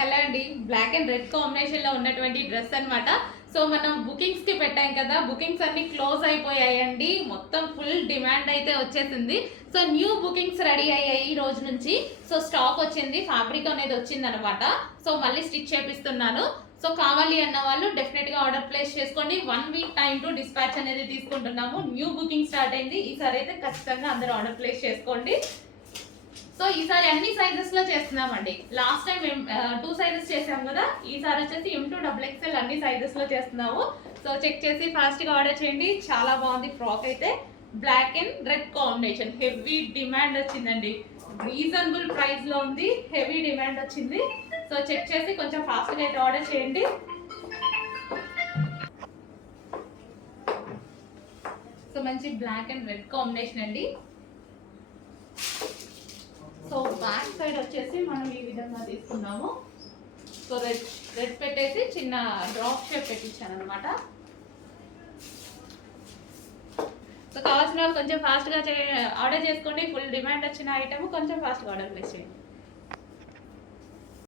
Hello అండి, black and red combination లో ఉన్నటువంటి డ్రెస్ అన్నమాట. సో మనం బుకింగ్స్ కి పెట్టాం కదా, బుకింగ్స్ అన్ని క్లోజ్ అయిపోయాయండి. మొత్తం ఫుల్ డిమాండ్ అయితే వచ్చేసింది. సో న్యూ బుకింగ్స్ రెడీ అయ్యాయి ఈ రోజు నుంచి. సో స్టాక్ వచ్చింది, ఫ్యాబ్రిక్ అనేది వచ్చింది అనమాట. సో మళ్ళీ స్టిచ్ చేపిస్తున్నాను. సో కావాలి అన్న వాళ్ళు డెఫినెట్ గా ఆర్డర్ ప్లేస్ చేసుకోండి. 1 వీక్ టైం టు డిస్పాచ్ అనేది తీసుకుంటున్నాము. న్యూ బుకింగ్ స్టార్ట్ అయింది. ఈసారి అయితే ఖచ్చితంగా అందరూ ఆర్డర్ ప్లేస్ చేసుకోండి. సో ఈసారి అన్ని సైజెస్ లో చేస్తున్నామండి. లాస్ట్ టైం 2 సైజెస్ చేసాం కదా, ఈసారి వచ్చేసి M2XXL అన్ని సైజెస్ లో చేస్తున్నాము. సో చెక్ చేసి ఫాస్ట్ గా ఆర్డర్ చేయండి. చాలా బాగుంది ఫ్రాక్ అయితే. Black and red combination, heavy demand వచ్చిందండి. రీజనబుల్ ప్రైస్ లో ఉంది, హెవీ డిమాండ్ వచ్చింది. సో చెక్ చేసి కొంచెం ఫాస్ట్ గా అయితే ఆర్డర్ చేయండి. సో మంచి బ్లాక్ అండ్ రెడ్ కాంబినేషన్ అండి. సో బ్యాక్ సైడ్ వచ్చేసి మనం ఈ విధంగా తీసుకున్నాము. సో రెడ్ పెట్టేసి చిన్న డ్రాప్ షేప్ పెట్టించాను అనమాట. సో కావాల్సిన వాళ్ళు కొంచెం ఫాస్ట్గా ఆర్డర్ చేసుకోండి. ఫుల్ డిమాండ్ వచ్చిన ఐటమ్ కొంచెం ఫాస్ట్గా ఆర్డర్ ప్లేస్ చేయండి.